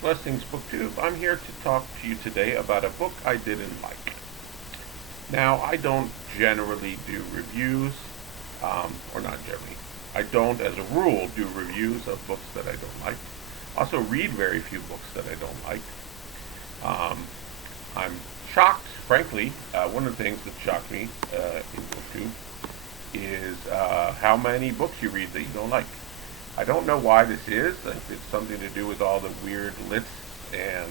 Blessings BookTube. I'm here to talk to you today about a book I didn't like. Now, I don't generally do reviews, or not generally. I don't, as a rule, do reviews of books that I don't like. Also, read very few books that I don't like. Um, I'm shocked, frankly. One of the things that shocked me in BookTube is how many books you read that you don't like. I don't know why this is. It's something to do with all the weird lists and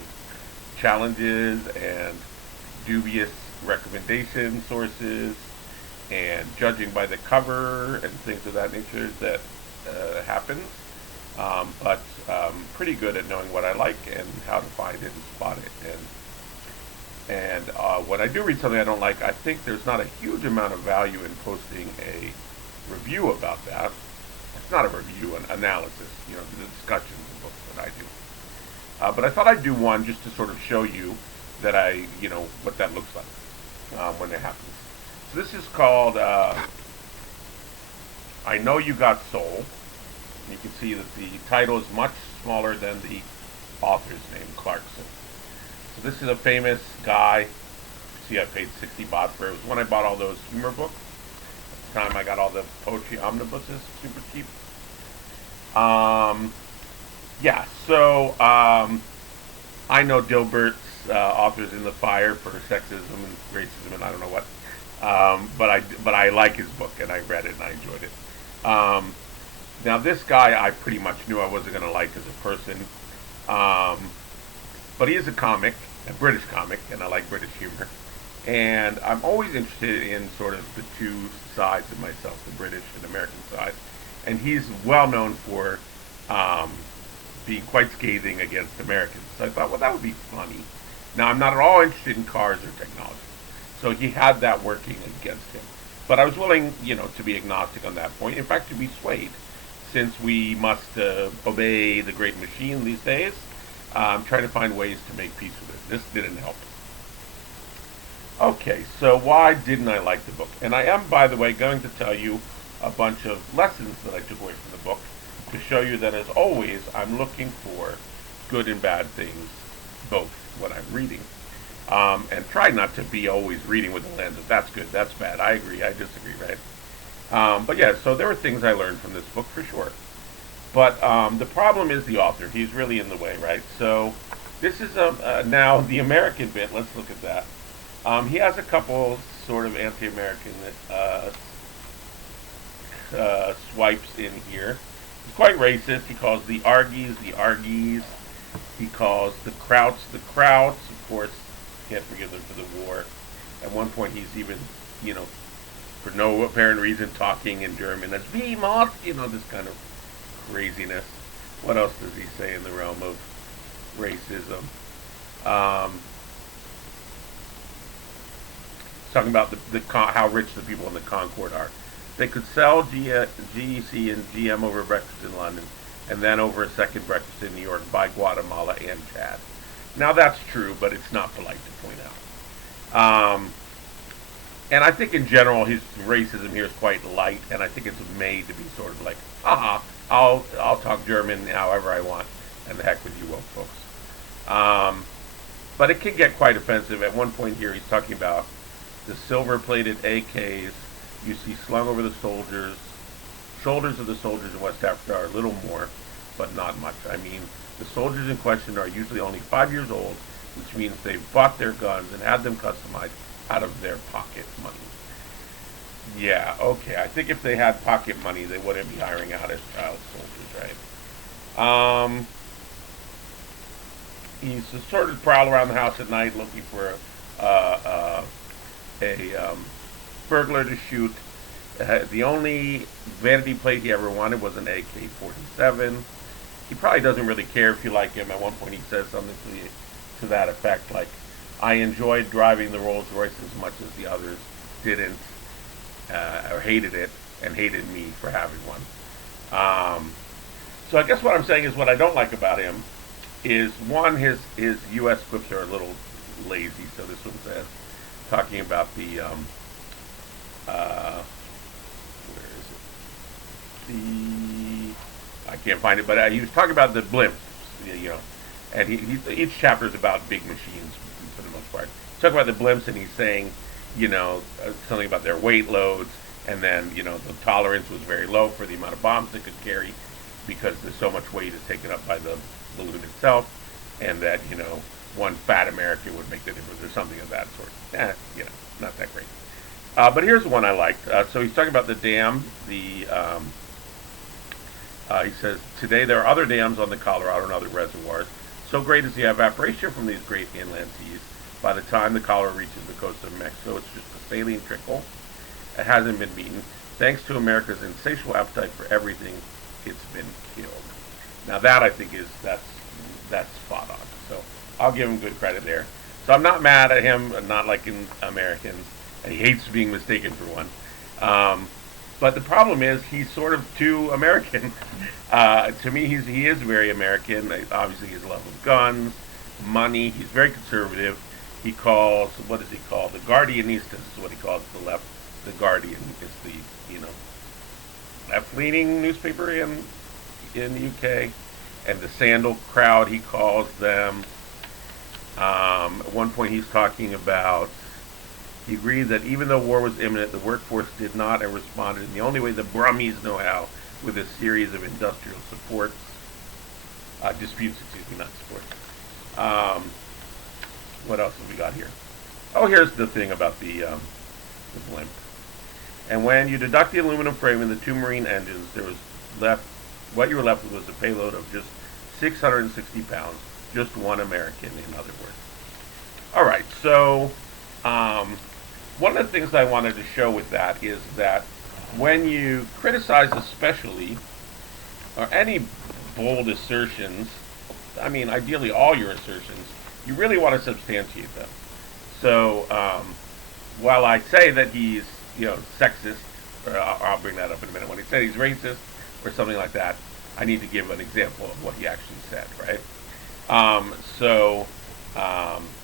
challenges and dubious recommendation sources and judging by the cover and things of that nature that happens. But pretty good at knowing what I like and how to find it and spot it. And when I do read something I don't like, I think there's not a huge amount of value in posting a review about that. It's not a review, an analysis, the discussions of books that I do. But I thought I'd do one just to sort of show you that what that looks like when it happens. So this is called I Know You Got Soul. And you can see that the title is much smaller than the author's name, Clarkson. So this is a famous guy. See, I paid 60 baht for it. It was when I bought all those humor books. At the time I got all the poetry omnibuses super cheap. I know Dilbert's Authors in the Fire for sexism and racism and I don't know what. But I like his book and I read it and I enjoyed it. Now this guy I pretty much knew I wasn't going to like as a person. But he is a comic, a British comic, and I like British humor. And I'm always interested in sort of the two sides of myself, the British and American side. And he's well known for being quite scathing against Americans. So I thought, well, that would be funny. Now, I'm not at all interested in cars or technology. So he had that working against him. But I was willing, to be agnostic on that point. In fact, to be swayed. Since we must obey the great machine these days, I'm trying to find ways to make peace with it. This didn't help. Okay, so why didn't I like the book? And I am, by the way, going to tell you a bunch of lessons that I took away from the book to show you that, as always, I'm looking for good and bad things, both when I'm reading. And try not to be always reading with the lens of that's good, that's bad. I agree, I disagree, right? But yeah, so there were things I learned from this book for sure. But the problem is the author. He's really in the way, right? So this is now the American bit. Let's look at that. He has a couple sort of anti-American swipes in here. He's quite racist. He calls the Argies the Argies. He calls the Krauts the Krauts. Of course, can't forgive them for the war. At one point, he's even, for no apparent reason, talking in German as "Wie macht," this kind of craziness. What else does he say in the realm of racism? Talking about how rich the people in the Concord are. They could sell GEC and GM over breakfast in London, and then over a second breakfast in New York by Guatemala and Chad. Now that's true, but it's not polite to point out. And I think in general his racism here is quite light, and I think it's made to be sort of like, I'll talk German however I want, and the heck with you woke folks. But it can get quite offensive. At one point here he's talking about the silver-plated AKs you see slung over the shoulders of the soldiers in West Africa are a little more, but not much. I mean, the soldiers in question are usually only 5 years old, which means they've bought their guns and had them customized out of their pocket money. Yeah, okay. I think if they had pocket money, they wouldn't be hiring out as child soldiers, right? He's sort of prowl around the house at night looking for a burglar to shoot. The only vanity plate he ever wanted was an AK-47. He probably doesn't really care if you like him. At one point he says something to that effect, like, I enjoyed driving the Rolls Royce as much as the others didn't, or hated it, and hated me for having one. So I guess what I'm saying is what I don't like about him is, one, his U.S. quips are a little lazy. So this one says, talking about the, where is it? I can't find it, but he was talking about the blimps, and each chapter is about big machines for the most part. He's talking about the blimps, and he's saying, something about their weight loads, and then the tolerance was very low for the amount of bombs they could carry because there's so much weight is taken up by the balloon itself, and that one fat American would make the difference or something of that sort. Not that great. But here's one I liked. So he's talking about the dam. He says, today there are other dams on the Colorado and other reservoirs. So great is the evaporation from these great inland seas. By the time the Colorado reaches the coast of Mexico, it's just a saline trickle. It hasn't been beaten. Thanks to America's insatiable appetite for everything, it's been killed. Now that I think that's spot on. So I'll give him good credit there. So I'm not mad at him, not liking Americans. And he hates being mistaken for one. But the problem is he's sort of too American. To me, he is very American. Obviously, his love of guns, money. He's very conservative. He calls, what does he call? The Guardianistas is what he calls the left. The Guardian is the, left-leaning newspaper in the UK. And the Sandal crowd, he calls them. At one point, he's talking about, he agreed that even though war was imminent, the workforce did not and responded in the only way the Brummies know how, with a series of industrial disputes, not supports. What else have we got here? Oh, here's the thing about the blimp. And when you deduct the aluminum frame and the two marine engines, what you were left with was a payload of just 660 pounds, just one American, in other words. All right, so one of the things I wanted to show with that is that when you criticize especially, or any bold assertions, ideally all your assertions, you really want to substantiate them. So while I say that he's, sexist, or I'll bring that up in a minute, when he said he's racist or something like that, I need to give an example of what he actually said, right?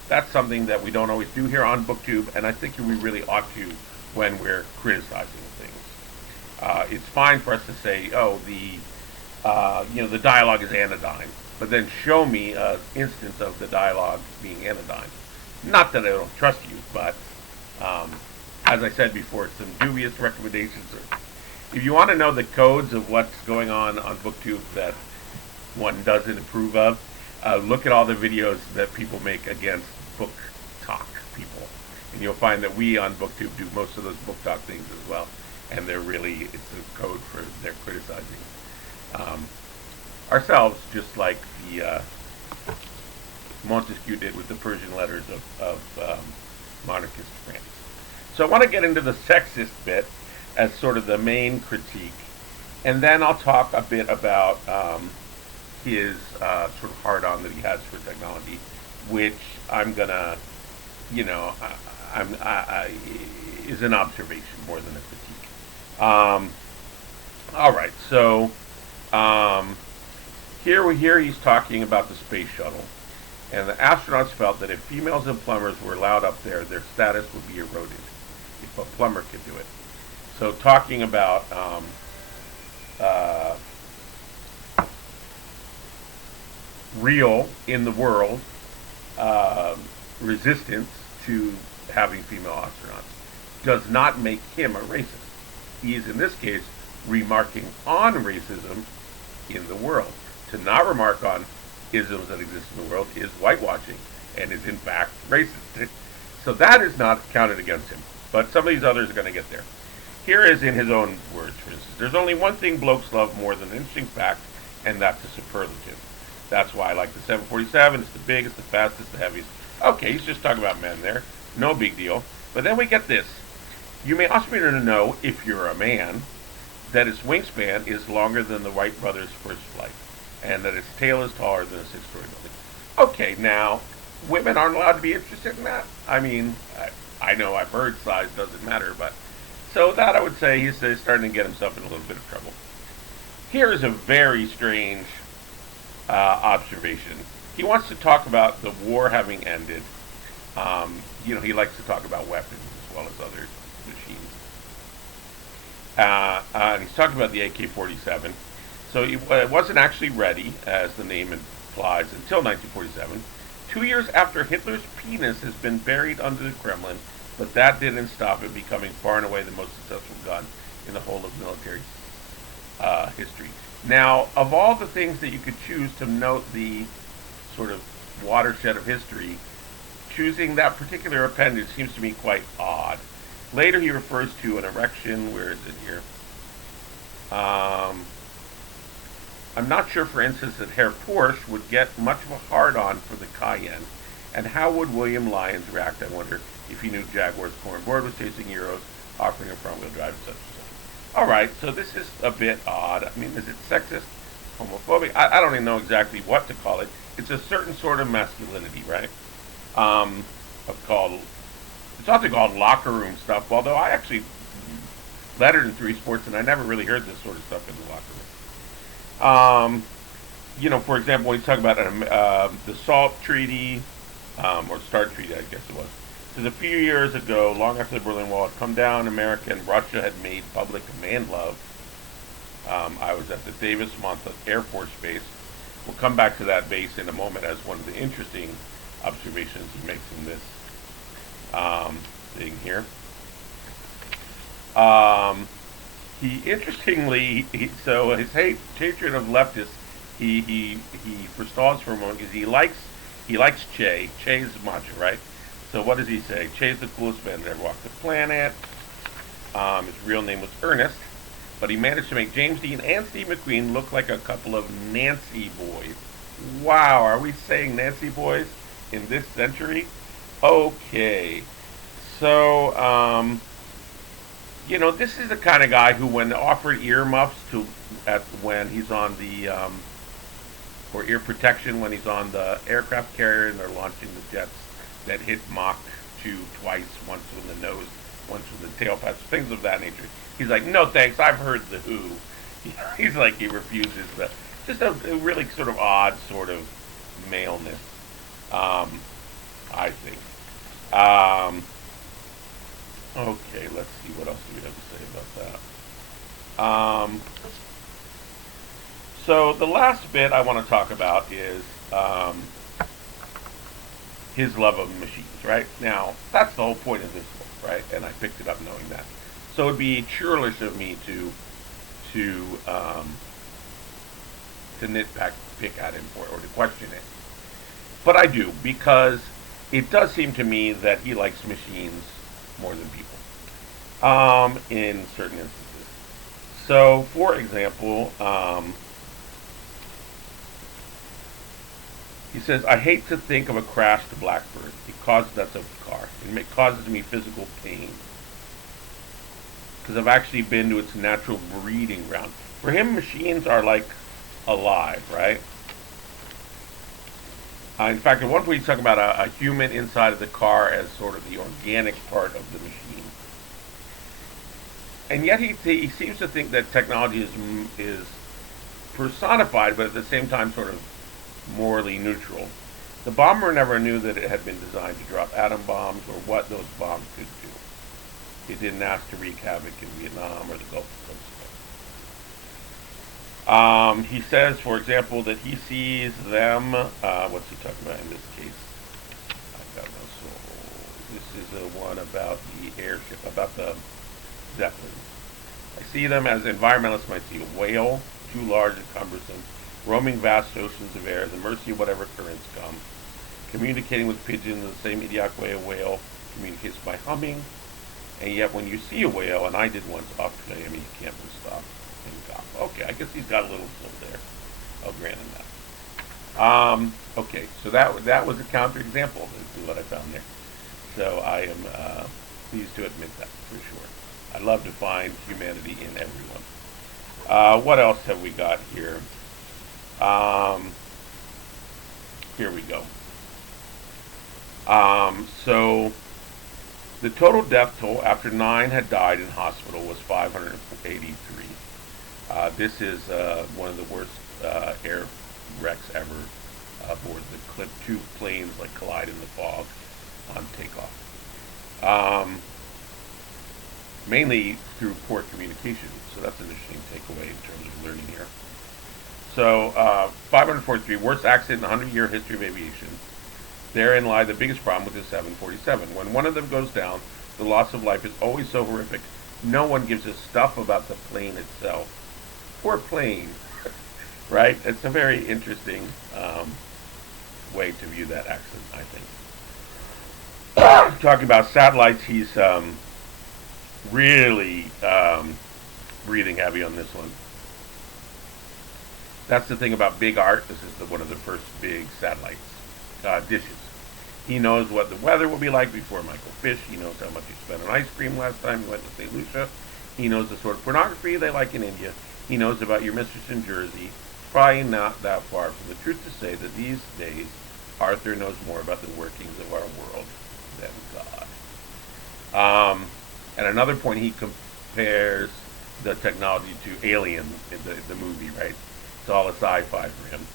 That's something that we don't always do here on BookTube, and I think we really ought to when we're criticizing things. It's fine for us to say, the dialogue is anodyne, but then show me an instance of the dialogue being anodyne. Not that I don't trust you, but as I said before, some dubious recommendations. If you want to know the codes of what's going on BookTube that one doesn't approve of, look at all the videos that people make against book talk people. And you'll find that we on BookTube do most of those book talk things as well. And it's a code for their criticizing ourselves, just like the Montesquieu did with the Persian letters of monarchist France. So I want to get into the sexist bit as sort of the main critique. And then I'll talk a bit about his sort of hard-on that he has for technology, which I'm gonna, is an observation more than a critique. All right, so here he's talking about the space shuttle, and the astronauts felt that if females and plumbers were allowed up there, their status would be eroded if a plumber could do it. So talking about real in the world resistance to having female astronauts does not make him a racist. He is in this case remarking on racism in the world. To not remark on isms that exist in the world is whitewashing and is in fact racist. So that is not counted against him. But some of these others are going to get there. Here is in his own words, for instance. There's only one thing blokes love more than an interesting fact, and that's a superlative. That's why I like the 747. It's the biggest, the fastest, the heaviest. Okay, he's just talking about men there. No big deal. But then we get this. You may also be to know, if you're a man, that its wingspan is longer than the Wright brothers' first flight, and that its tail is taller than a six-story building. Okay, now, women aren't allowed to be interested in that? I know I've heard size doesn't matter, but... So that I would say he's starting to get himself in a little bit of trouble. Here is a very strange observation. He wants to talk about the war having ended. He likes to talk about weapons as well as other machines. And he's talking about the AK-47. So it wasn't actually ready, as the name flies until 1947. 2 years after Hitler's penis has been buried under the Kremlin, but that didn't stop it becoming far and away the most successful gun in the whole of military history. Now, of all the things that you could choose to note the sort of watershed of history, choosing that particular appendage seems to me quite odd. Later he refers to an erection, where is it here? I'm not sure, for instance, that Herr Porsche would get much of a hard-on for the Cayenne. And how would William Lyons react, I wonder, if he knew Jaguar's cornboard was chasing Euros, offering a front-wheel drive, etc. Alright, so this is a bit odd. I mean, is it sexist, homophobic? I don't even know exactly what to call it. It's a certain sort of masculinity, right? It's often called locker room stuff, although I actually lettered in 3 sports and I never really heard this sort of stuff in the locker room. For example, when you talk about the SALT Treaty, or START Treaty, I guess it was. Because a few years ago, long after the Berlin Wall had come down, America and Russia had made public command love. I was at the Davis Monthan Air Force Base. We'll come back to that base in a moment as one of the interesting observations he makes in this thing here. So his hatred of leftists, he forestalls for a moment because he likes Che. Che's macho, right? So what does he say? Che's the coolest man that ever walked the planet. His real name was Ernest, but he managed to make James Dean and Steve McQueen look like a couple of Nancy boys. Wow, are we saying Nancy boys in this century? Okay. So, this is the kind of guy who, when offered earmuffs when he's on the, or ear protection when he's on the aircraft carrier and they're launching the jets that hit Mach 2 twice, once with the nose, once with the tailpipe, things of that nature. He's like, no thanks, I've heard the Who. He's like, he refuses the, just a really sort of odd sort of maleness, I think. Okay, let's see, what else do we have to say about that? So the last bit I want to talk about is his love of machines, right? Now, that's the whole point of this book, right? And I picked it up knowing that. So it'd be churlish of me to pick at him or to question it. But I do, because it does seem to me that he likes machines more than people, in certain instances. So, for example, he says, I hate to think of a crashed Blackbird. That's a car. It causes me physical pain. Because I've actually been to its natural breeding ground. For him, machines are like alive, right? In fact, at one point he's talking about a human inside of the car as sort of the organic part of the machine. And yet he seems to think that technology is personified, but at the same time sort of morally neutral. The bomber never knew that it had been designed to drop atom bombs or what those bombs could do. It didn't ask to wreak havoc in Vietnam or the Gulf of Mexico. He says, for example, that he sees them. What's he talking about in this case? I don't know. So this is the one about the airship, about the Zeppelin. I see them as environmentalists might see a whale, too large and cumbersome, roaming vast oceans of air at the mercy of whatever currents come, communicating with pigeons in the same idiotic way a whale communicates by humming. And yet when you see a whale, and I did once off today, I mean, you can't just stop and gop. Okay, I guess he's got a little flow there. I'll grant him that. Okay, so that was a counterexample to what I found there. So I am pleased to admit that, for sure. I love to find humanity in everyone. What else have we got here? Here we go. So the total death toll after 9 had died in hospital was 583. This is one of the worst air wrecks ever aboard. The two planes collide in the fog on takeoff. Mainly through poor communication. So that's an interesting takeaway in terms of learning here. So 543, worst accident in the 100-year history of aviation. Therein lie the biggest problem with the 747. When one of them goes down, the loss of life is always so horrific. No one gives a stuff about the plane itself. Poor plane, right? It's a very interesting way to view that accident, I think. Talking about satellites, he's really breathing heavy on this one. That's the thing about big art. This is one of the first big satellites dishes. He knows what the weather will be like before Michael Fish. He knows how much you spent on ice cream last time you went to St. Lucia. He knows the sort of pornography they like in India. He knows about your mistress in Jersey. Probably not that far from the truth to say that these days Arthur knows more about the workings of our world than God. At another point, he compares the technology to Alien in the movie, right? It's all a sci-fi for him.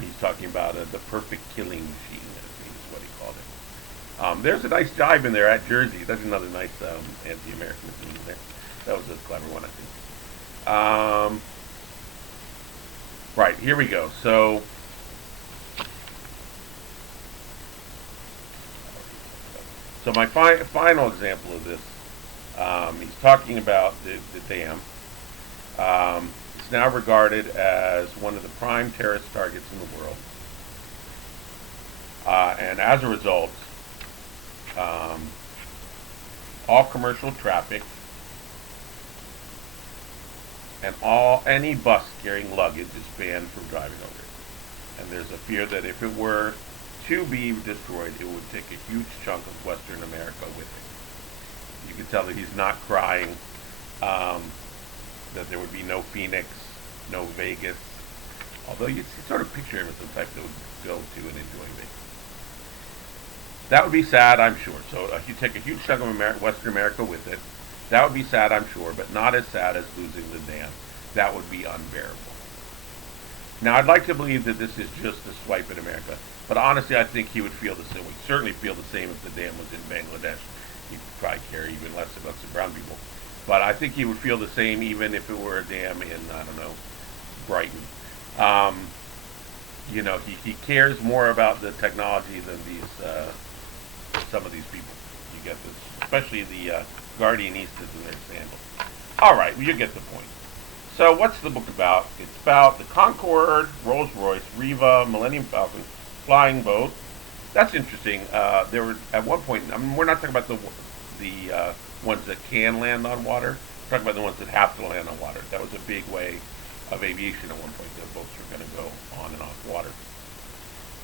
He's talking about the perfect killing machine, I think is what he called it. There's a nice jibe in there at Jersey. That's another nice anti-Americanism in there. That was a clever one, I think. Right, here we go. So, my final example of this, he's talking about the dam. It's now regarded as one of the prime terrorist targets in the world. And as a result, all commercial traffic and any bus carrying luggage is banned from driving over it. And there's a fear that if it were to be destroyed, it would take a huge chunk of Western America with it. You can tell that he's not crying, that there would be no Phoenix, no Vegas, although you sort of picture him as the type that would go to and enjoy Vegas. That would be sad, I'm sure. So if you take a huge chunk of Western America with it, that would be sad, I'm sure, but not as sad as losing the dam. That would be unbearable. Now, I'd like to believe that this is just a swipe at America, but honestly, I think he would feel the same. He'd certainly feel the same if the dam was in Bangladesh. He'd probably care even less about some brown people. But I think he would feel the same even if it were a dam in, I don't know, Brighton. He cares more about the technology than some of these people. You get this, especially the Guardianistas in their sandals. All right, well, you get the point. So what's the book about? It's about the Concorde, Rolls-Royce, Riva, Millennium Falcon, flying boat. That's interesting. There were at one point. We're not talking about the ones that can land on water. We're talking about the ones that have to land on water. That was a big way of aviation at one point. The boats were going to go on and off water.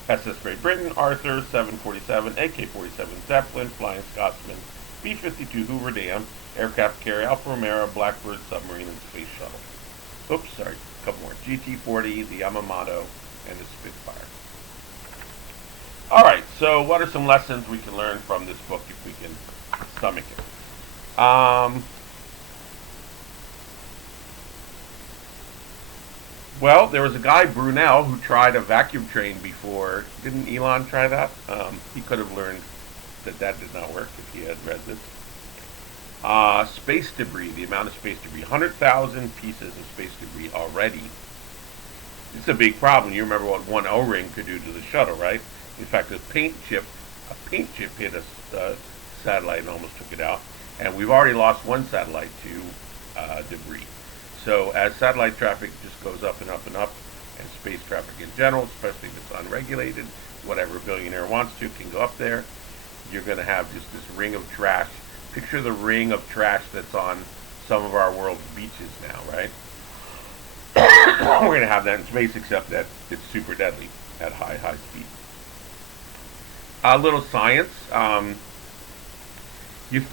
SS Great Britain, Arthur, 747, AK-47 Zeppelin, Flying Scotsman, B-52 Hoover Dam, aircraft carrier Alfa Romeo, Blackbird submarine, and space shuttle. Oops, sorry, a couple more. GT-40, the Yamamoto, and the Spitfire. All right, so what are some lessons we can learn from this book if we can stomach it? Well, there was a guy, Brunel, who tried a vacuum train before. Didn't Elon try that? He could have learned that did not work if he had read this. Space debris, the amount of space debris. 100,000 pieces of space debris already. It's a big problem. You remember what one O-ring could do to the shuttle, right? In fact, a paint chip hit a satellite and almost took it out. And we've already lost one satellite to debris. So as satellite traffic just goes up and up and up, and space traffic in general, especially if it's unregulated, whatever a billionaire wants to can go up there, you're going to have just this ring of trash. Picture the ring of trash that's on some of our world's beaches now, right? We're going to have that in space, except that it's super deadly at high speed. A little science.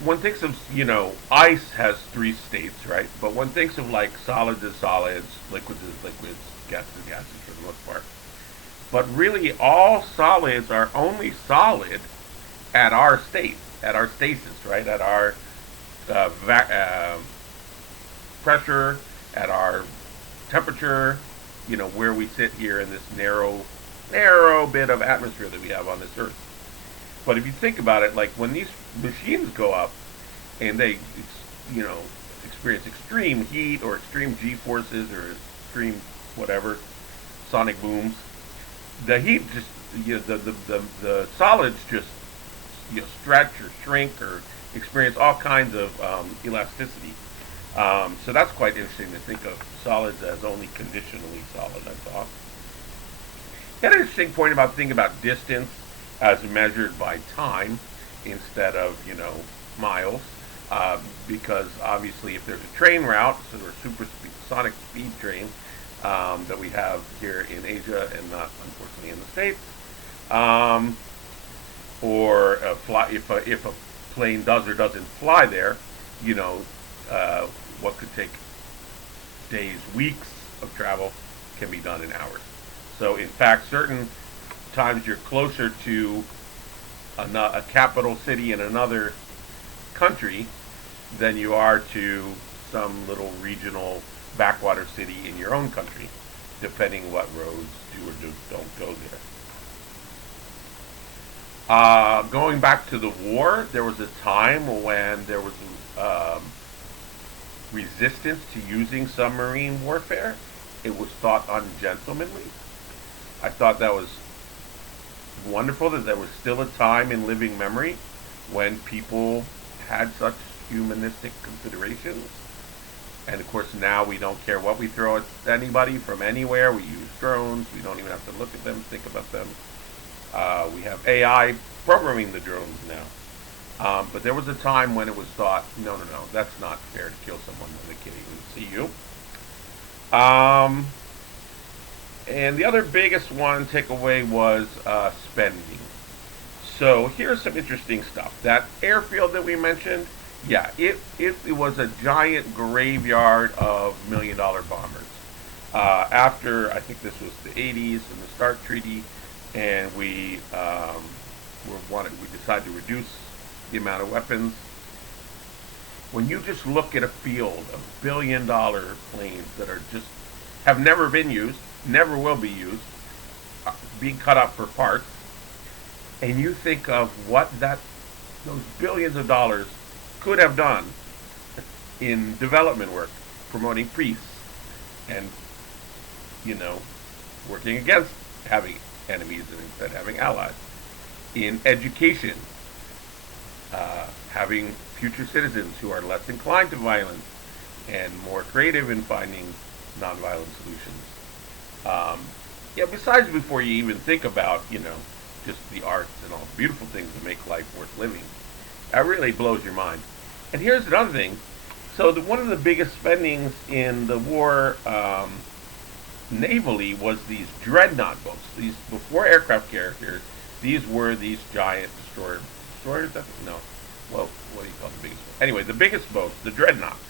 One thinks of, ice has 3 states, right? But one thinks of like solids as solids, liquids as liquids, gases as gases for the most part. But really, all solids are only solid at our state, at our stasis, right? At our pressure, at our temperature, where we sit here in this narrow bit of atmosphere that we have on this Earth. But if you think about it, like when these machines go up and they, experience extreme heat or extreme G-forces or extreme whatever, sonic booms. The heat just, the solids just, stretch or shrink or experience all kinds of elasticity. So that's quite interesting to think of solids as only conditionally solid, I thought. He had an interesting point about thinking about distance as measured by time instead of, miles. Because obviously if there's a train route, so there's supersonic speed train that we have here in Asia and not unfortunately in the States, or if a plane does or doesn't fly there, what could take days, weeks of travel can be done in hours. So in fact, certain times you're closer to a capital city in another country than you are to some little regional backwater city in your own country, depending what roads do or don't go there. Going back to the war, there was a time when there was resistance to using submarine warfare. It was thought ungentlemanly. I thought that was wonderful that there was still a time in living memory when people had such humanistic considerations. And of course now we don't care what we throw at anybody from anywhere. We use drones. We don't even have to look at them, think about them. We have AI programming the drones now. But there was a time when it was thought, no, that's not fair to kill someone when they can't even see you. And the other biggest one takeaway was spending. So here's some interesting stuff. That airfield that we mentioned, yeah, it was a giant graveyard of million-dollar bombers. After, I think this was the 80s and the START Treaty, and we decided to reduce the amount of weapons. When you just look at a field of billion-dollar planes that have never been used, never will be used, being cut up for parts, and you think of what those billions of dollars could have done in development work, promoting peace, and working against having enemies and instead having allies, in education, having future citizens who are less inclined to violence and more creative in finding nonviolent solutions. Besides, before you even think about, just the arts and all the beautiful things that make life worth living, that really blows your mind. And here's another thing. So one of the biggest spendings in the war navally was these dreadnought boats. These, before aircraft carriers, these were these giant destroyers. No. Well, what do you call the biggest boats? Anyway, the biggest boats, the dreadnoughts.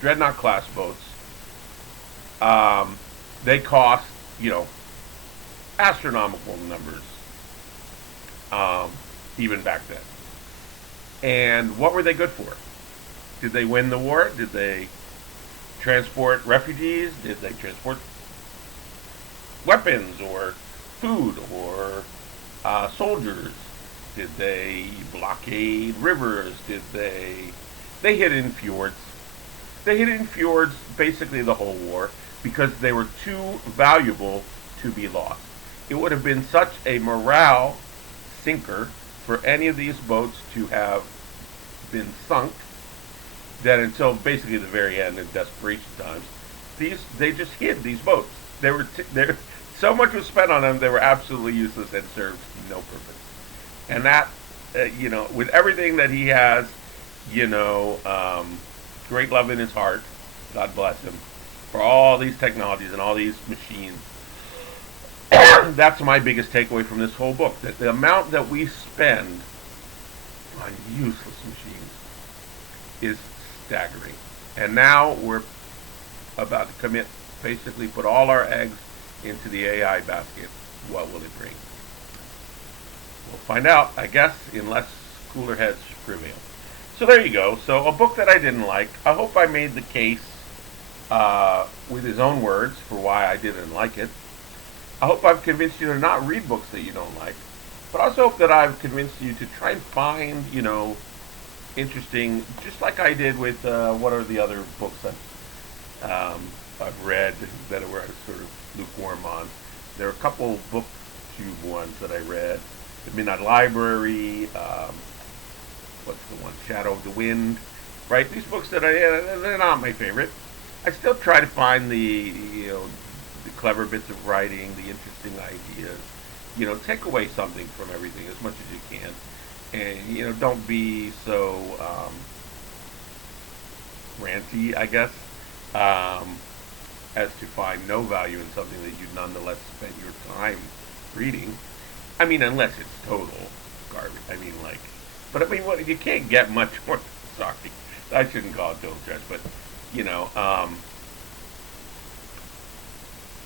Dreadnought class boats. They cost, astronomical numbers, even back then. And what were they good for? Did they win the war? Did they transport refugees? Did they transport weapons or food or soldiers? Did they blockade rivers? They hid in fjords. They hid in fjords basically the whole war because they were too valuable to be lost. It would have been such a morale sinker for any of these boats to have been sunk that until basically the very end in desperation times, they just hid these boats. So much was spent on them, they were absolutely useless and served no purpose. And that, with everything that he has, great love in his heart, God bless him, for all these technologies and all these machines. That's my biggest takeaway from this whole book, that the amount that we spend on useless machines is staggering. And now we're about to basically put all our eggs into the AI basket. What will it bring? We'll find out, I guess, unless cooler heads prevail. So there you go. So a book that I didn't like. I hope I made the case with his own words for why I didn't like it. I hope I've convinced you to not read books that you don't like. But I also hope that I've convinced you to try and find, interesting, just like I did with what are the other books I've read that were sort of lukewarm on. There are a couple booktube ones that I read. The Midnight Library, what's the one? Shadow of the Wind. Right? These books they're not my favorite. I still try to find the clever bits of writing, the interesting ideas. Take away something from everything as much as you can, and don't be so ranty, I guess, as to find no value in something that you nonetheless spent your time reading. I mean, unless it's total garbage. I mean, you can't get much more. Sorry, I shouldn't call it total trash, but you know, um,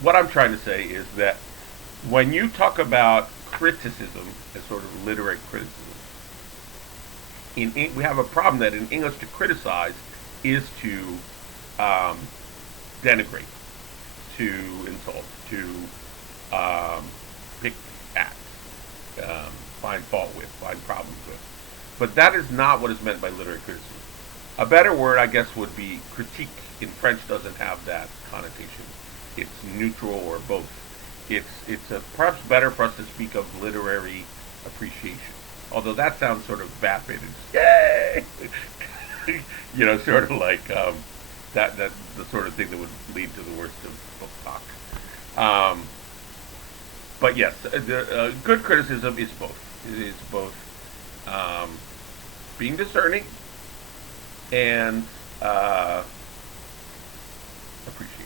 what I'm trying to say is that when you talk about criticism as sort of literary criticism, we have a problem that in English to criticize is to um, denigrate, to insult, to pick at, find fault with, find problems with. But that is not what is meant by literary criticism. A better word, I guess, would be critique. In French, doesn't have that connotation. It's neutral or both. It's perhaps better for us to speak of literary appreciation. Although that sounds sort of vapid and yay, sort of like that the sort of thing that would lead to the worst of book talk. But yes, the good criticism is both. It is both being discerning and appreciating.